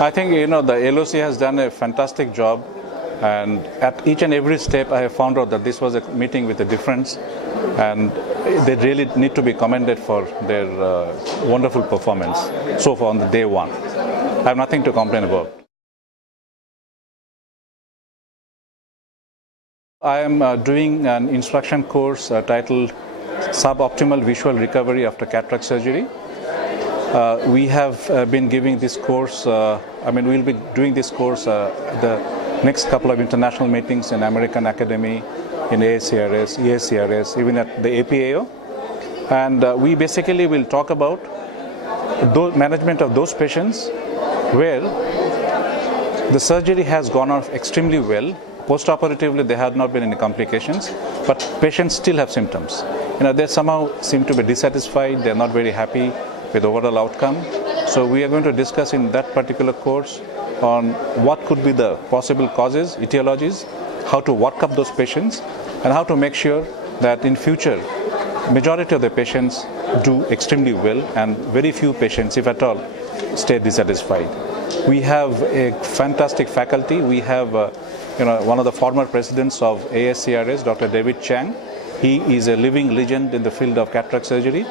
I think the LOC has done a fantastic job, and at each and every step I have found out that this was a meeting with a difference, and they really need to be commended for their wonderful performance so far on the day one. I have nothing to complain about. I am doing an instruction course titled Suboptimal Visual Recovery After Cataract Surgery. We have been giving this course, we'll be doing this course the next couple of international meetings in American Academy, in ASCRS, ESCRS, even at the APAO. And we basically will talk about management of those patients where the surgery has gone off extremely well. Post-operatively, there have not been any complications, but patients still have symptoms. They somehow seem to be dissatisfied, they're not very happy with the overall outcome. So we are going to discuss in that particular course on what could be the possible causes, etiologies, how to work up those patients, and how to make sure that in future, majority of the patients do extremely well and very few patients, if at all, stay dissatisfied. We have a fantastic faculty. We have one of the former presidents of ASCRS, Dr. David Chang. He is a living legend in the field of cataract surgery.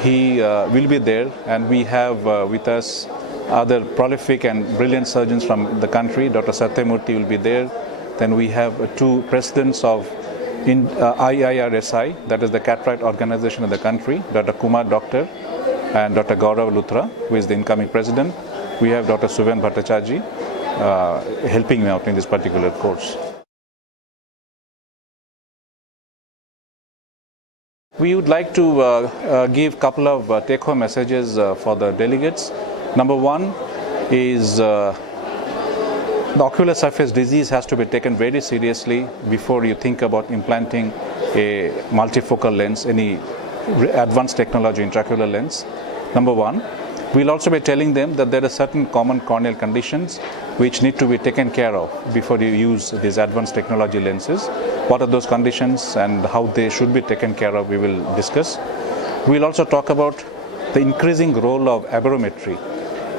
He will be there, and we have with us other prolific and brilliant surgeons from the country. Dr. Satyamurthy will be there. Then we have two presidents of IIRSI, that is the cataract organization of the country, Dr. Kumar Doctor and Dr. Gaurav Luthra, who is the incoming president. We have Dr. Suven Bhattacharjee helping me out in this particular course. We would like to give a couple of take-home messages for the delegates. Number one is the ocular surface disease has to be taken very seriously before you think about implanting a multifocal lens, any advanced technology intraocular lens. Number one. We'll also be telling them that there are certain common corneal conditions which need to be taken care of before you use these advanced technology lenses. What are those conditions and how they should be taken care of, we will discuss. We'll also talk about the increasing role of aberrometry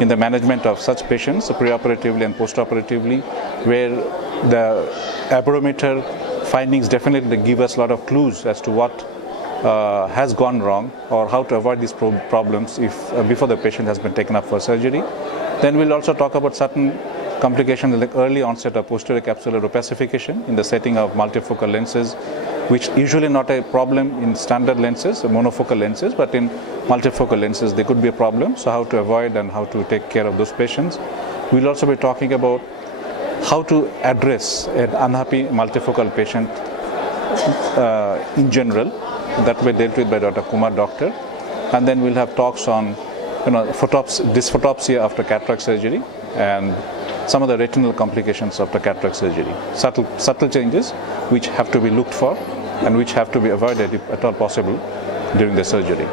in the management of such patients, preoperatively and postoperatively, where the aberrometer findings definitely give us a lot of clues as to what has gone wrong or how to avoid these problems before the patient has been taken up for surgery. Then we'll also talk about certain complications like early onset of posterior capsular opacification in the setting of multifocal lenses, which usually not a problem in standard lenses, monofocal lenses, but in multifocal lenses there could be a problem. So how to avoid and how to take care of those patients. We'll also be talking about how to address an unhappy multifocal patient in general. That will be dealt with by Dr. Kumar Doctor. And then we'll have talks on dysphotopsia after cataract surgery and some of the retinal complications after cataract surgery. Subtle changes which have to be looked for and which have to be avoided if at all possible during the surgery.